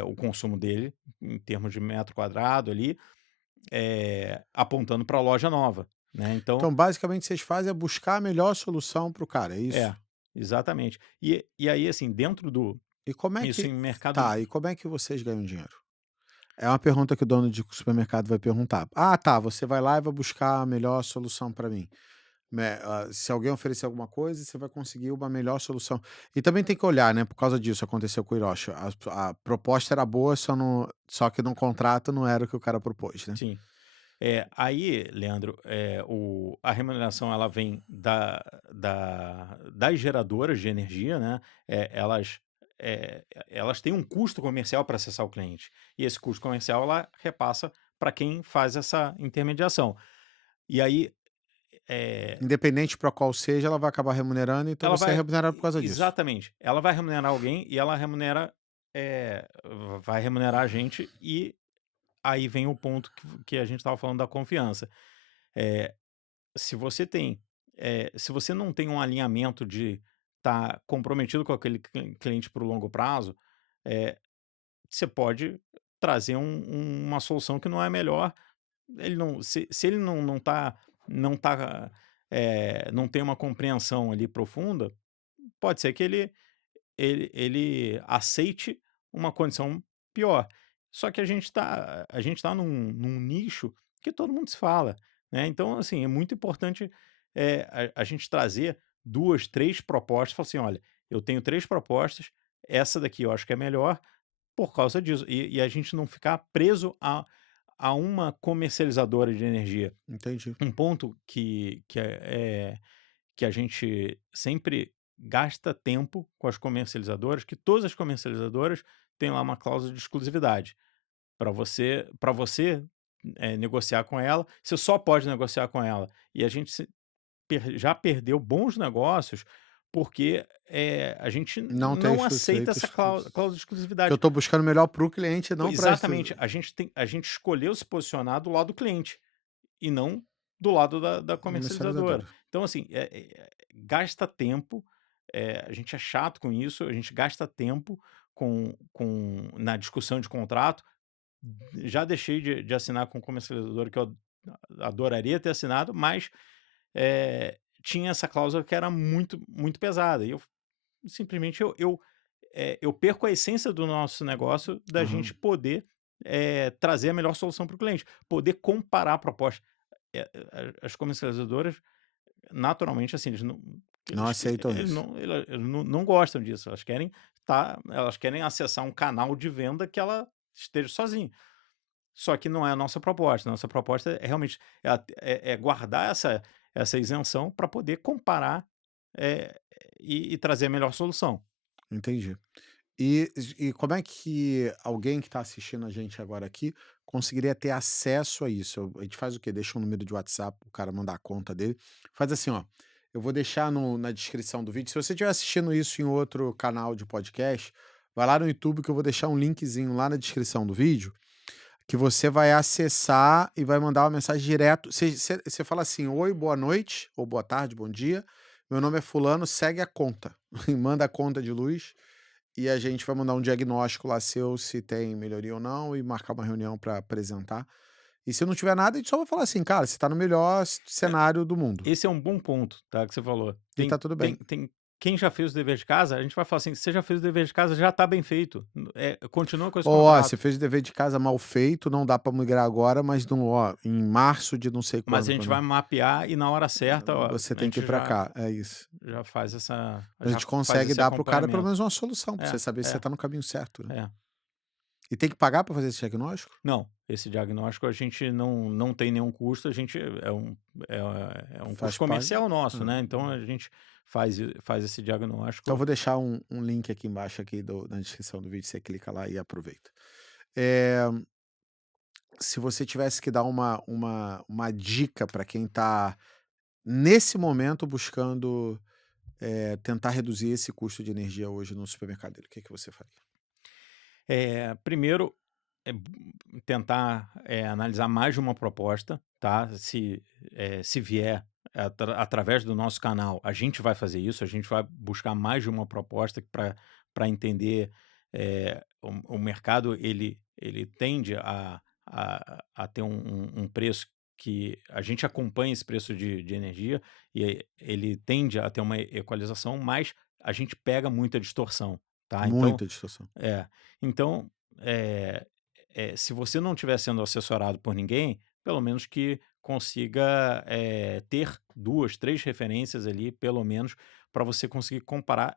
o consumo dele, em termos de metro quadrado ali, apontando para a loja nova. né. Então Então, basicamente, vocês fazem é buscar a melhor solução para o cara, é isso? é, exatamente. E aí, assim, dentro do E como é isso que em mercado tá, e como é que vocês ganham dinheiro? É uma pergunta que o dono de supermercado vai perguntar. "Ah, tá, você vai lá e vai buscar a melhor solução para mim". Se alguém oferecer alguma coisa, você vai conseguir uma melhor solução. E também tem que olhar, né, por causa disso aconteceu com o Hiroshi, a proposta era boa, só que no contrato não era o que o cara propôs, né. sim. Aí, Leandro, a remuneração ela vem das geradoras de energia, né? Elas, elas têm um custo comercial para acessar o cliente. E esse custo comercial ela repassa para quem faz essa intermediação. E aí, é, Independente para qual seja, ela vai acabar remunerando, então ela você é vai. remunerado por causa disso. Exatamente. Ela vai remunerar alguém e ela vai remunerar a gente. E aí vem o ponto que a gente estava falando da confiança. Eh, Se você tem, se você não tem um alinhamento de estar comprometido com aquele cliente para o longo prazo, eh, você pode trazer uma solução que não é melhor. Ele não, se ele não tem uma compreensão ali profunda, pode ser que ele aceite uma condição pior. Só que a gente tá num nicho que todo mundo se fala, né, então, assim, é muito importante, a gente trazer 2 3 propostas e falar assim: "Olha, eu tenho 3 propostas, essa daqui eu acho que é melhor por causa disso", e a gente não ficar preso a uma comercializadora de energia. Entendi. Um ponto que a gente sempre gasta tempo com as comercializadoras, que todas as comercializadoras têm lá uma cláusula de exclusividade. Para você negociar com ela, você só pode negociar com ela. E a gente já perdeu bons negócios porque a gente Não tem não aceita exclusividade, essa cláusula de que eu exclusividade. estou buscando o melhor para o cliente, não para Exatamente, a gente escolheu se posicionar do lado do cliente e não do lado da comercializadora. comercializadora. Então, assim, gasta tempo, a gente é chato com isso, a gente gasta tempo na discussão de contrato. Já deixei de assinar com comercializadora que eu adoraria ter assinado, mas tinha essa cláusula que era muito, muito pesada. E eu simplesmente eu perco a essência do nosso negócio da Aham. gente poder trazer a melhor solução para o cliente, poder comparar a proposta. As comercializadoras, naturalmente, assim, Não aceitam eles isso. não, eles não gostam disso. Elas querem acessar um canal de venda que ela esteja sozinha. Só que não é a nossa proposta. Nossa proposta é realmente guardar essa isenção para poder comparar eh, e trazer a melhor solução. Entendi. E como é que alguém que está assistindo a gente agora aqui conseguiria ter acesso a isso? A gente faz o quê? Deixa um número de WhatsApp, o cara mandar a conta dele. Faz assim, ó. Eu vou deixar na descrição do vídeo. Se você estiver assistindo isso em outro canal de podcast, vai lá no YouTube que eu vou deixar um linkzinho lá na descrição do vídeo que você vai acessar e vai mandar uma mensagem direto. Você fala assim: "Oi, boa noite", ou "Boa tarde, bom dia. Meu nome é fulano, segue a conta". E manda a conta de luz e a gente vai mandar um diagnóstico lá seu, se tem melhoria ou não, e marcar uma reunião para apresentar. E se não tiver nada, a gente só vai falar assim: "Cara, você tá no melhor É, cenário do mundo". esse é um bom ponto, tá, que você falou. E tá Tem tudo tem bem. tem quem já fez o dever de casa, a gente vai falar assim: "Você já fez o dever de casa, já está bem feito, continua com esse Ou: "Ó, você contrato". fez o dever de casa mal feito, não dá para migrar agora, mas em março de não sei Mas a quando, gente vai mapear e na hora certa, ó, você a tem que ir gente para já cá". É isso. já faz essa A já gente faz consegue esse dar para o cara pelo acompanhamento. menos uma solução, para É, você saber se você é, tá no caminho certo, né. é. E tem que pagar para fazer esse diagnóstico? Não, esse diagnóstico a gente não tem nenhum custo, a gente é um custo Faz parte. comercial nosso, Hã. né, então a gente faz esse Então eu diagnóstico. vou deixar um link aqui embaixo aqui na descrição do vídeo, você clica lá e aproveita. Eh, Se você tivesse que dar uma dica para quem está nesse momento buscando, tentar reduzir esse custo de energia hoje no supermercado dele, o que que você faria? Primeiro, tentar, analisar mais de uma proposta, tá, se vier através do nosso canal, a gente vai fazer isso, a gente vai buscar mais de uma proposta para entender, o mercado ele tende a ter um preço que a gente acompanha esse preço de energia e ele tende a ter uma equalização, mas a gente pega muita distorção, tá? Então, Muita distorção. é, então, eh se você não estiver sendo assessorado por ninguém, pelo menos que consiga, ter 2, 3 referências ali, pelo menos, para você conseguir comparar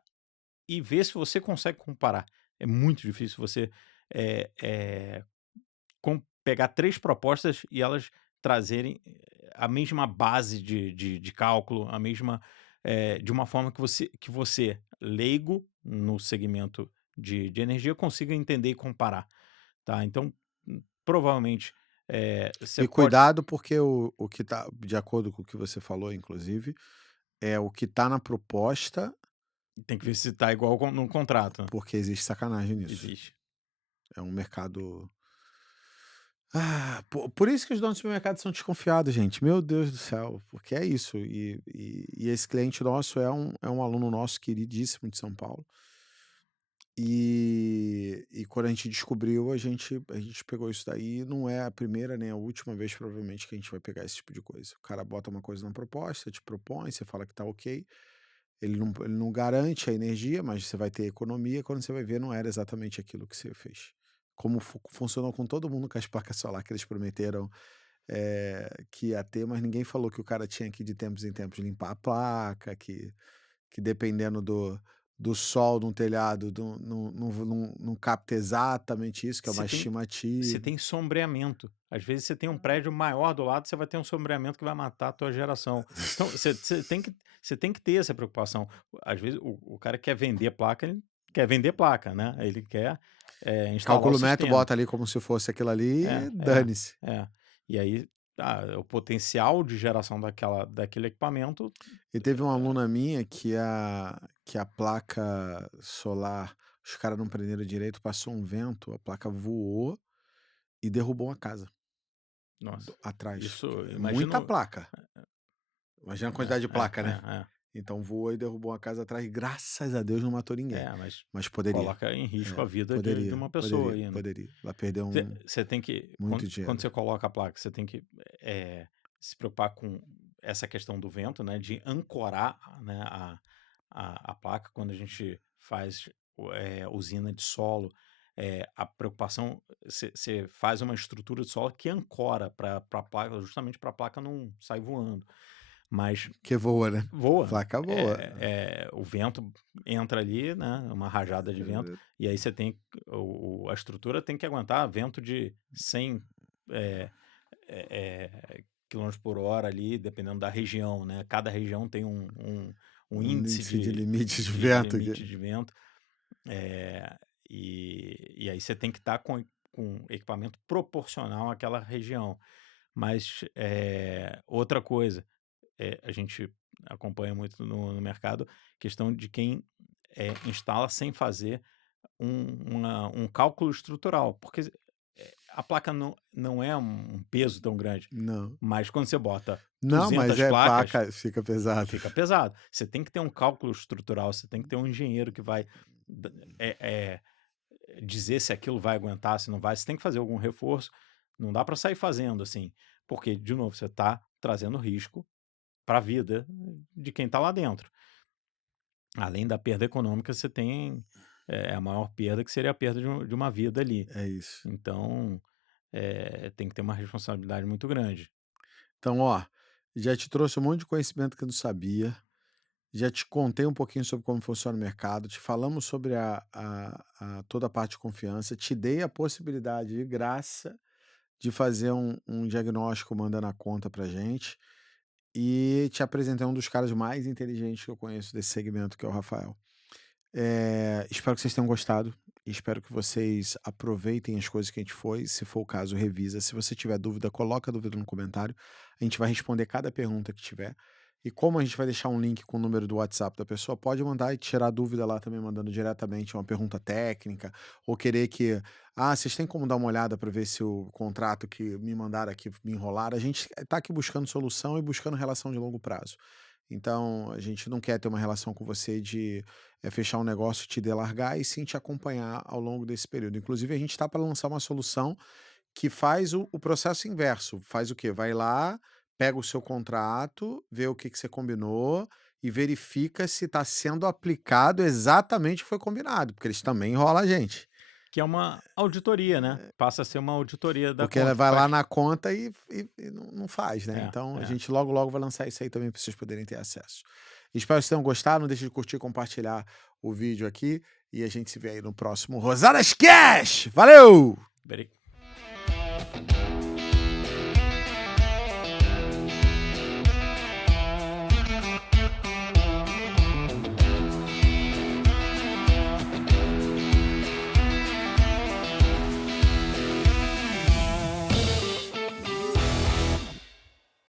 e ver se você consegue comparar. É muito difícil você, eh eh, pegar 3 propostas e elas trazerem a mesma base de cálculo, a mesma, de uma forma que você, leigo no segmento de energia, consiga entender e comparar, tá. Então, provavelmente, você E pode cuidado, porque o que tá de acordo com o que você falou, inclusive, é o que tá na proposta, tem que ver se tá igual no contrato, né. porque existe sacanagem nisso. Existe. É um mercado. Por isso que os donos de supermercado são desconfiados, gente. Meu Deus do céu, porque é isso. E esse cliente nosso é um aluno nosso queridíssimo de São Paulo. E quando a gente descobriu, a gente pegou isso daí. Não é a primeira nem a última vez, provavelmente, que a gente vai pegar esse tipo de coisa. O cara bota uma coisa na proposta, te propõe, você fala que tá ok. Ele não garante a energia, mas você vai ter economia. Quando você vai ver, não era exatamente aquilo que você fez. Como funcionou com todo mundo com as placas solar que eles prometeram que ia ter, mas ninguém falou que o cara tinha que de tempos em tempos limpar a placa, que dependendo do sol num telhado não capta exatamente isso, que é Se uma tem se estimativa. tem sombreamento. Às vezes você tem um prédio maior do lado, você vai ter um sombreamento que vai matar a tua geração. Então você tem que ter essa preocupação. Às vezes o cara quer vender placa, ele quer vender placa, né, ele quer, instalar o Calcula o metro, sistema. bota ali como se fosse aquilo ali, É, é, dane-se. é. E aí, o potencial de geração daquele equipamento E teve uma aluna minha que a placa solar, os caras não prenderam direito, passou um vento, a placa voou e derrubou uma casa nossa, atrás. isso É muita imagino. placa. Imagina a quantidade de É, placa, né? é, é. Então voou e derrubou uma casa atrás. Graças a Deus não matou ninguém. Mas Mas poderia. coloca em risco É, a vida de poderia, uma pessoa poderia, aí, né. poderia. Ela perdeu Você tem que muito quando dinheiro. você coloca a placa, você tem que, se preocupar com essa questão do vento, né, de ancorar, né, a placa. Quando a gente faz usina de solo, a preocupação você faz uma estrutura de solo que ancora pra placa, justamente para a placa não sair voando. Mas Que voa, né? voa. Placa voa. O vento entra ali, né, uma rajada de vento, e aí você tem a estrutura tem que aguentar vento de 100, eh quilômetros por hora ali, dependendo da região, né. Cada região tem um Um índice índice de limite de de vento aqui. limite de vento, e aí você tem que estar com equipamento proporcional àquela região. Mas, outra coisa, a gente acompanha muito no mercado, questão de quem, instala sem fazer um cálculo estrutural, porque, a placa não é um peso tão grande, Não. mas quando você bota Não, mas 200 é placas, placa, fica pesado. fica pesado. Você tem que ter um cálculo estrutural, você tem que ter um engenheiro que vai d eh dizer se aquilo vai aguentar, se não vai, você tem que fazer algum reforço, não dá para sair fazendo assim, porque, de novo, você está trazendo risco para a vida de quem está lá dentro. Além da perda econômica, você tem, a maior perda, que seria a perda de uma vida ali. É isso. Então, tem que ter uma responsabilidade muito grande. Então, ó, já te trouxe um monte de conhecimento que eu não sabia. Já te contei um pouquinho sobre como funciona o mercado, te falamos sobre toda a parte de confiança, te dei a possibilidade de graça de fazer um diagnóstico mandando a conta pra gente e te apresentei um dos caras mais inteligentes que eu conheço desse segmento, que é o Rafael. Espero que vocês tenham gostado. Espero que vocês aproveitem as coisas que a gente foi. Se for o caso, revisa. Se você tiver dúvida, coloca a dúvida no comentário. A gente vai responder cada pergunta que tiver. E como a gente vai deixar um link com o número do WhatsApp da pessoa, pode mandar e tirar dúvida lá também, mandando diretamente uma pergunta técnica, ou querer que, vocês têm como dar uma olhada para ver se o contrato que me mandaram aqui me enrolaram. A gente está aqui buscando solução e buscando relação de longo prazo. Então, a gente não quer ter uma relação com você de fechar um negócio, te delargar e sim te acompanhar ao longo desse período. Inclusive, a gente está para lançar uma solução que faz o processo inverso. Faz o quê? Vai lá, pega o seu contrato, vê o que você combinou e verifica se está sendo aplicado exatamente o que foi combinado, porque eles também enrolam a gente. Que é uma auditoria, né? Passa a ser uma auditoria da Porque ela conta. vai lá na conta e não faz, né? É, Então a é. gente logo, logo vai lançar isso aí também para vocês poderem ter acesso. Espero que vocês tenham gostado. Não deixe de curtir e compartilhar o vídeo aqui. E a gente se vê aí no próximo Rosadas Cash. Valeu!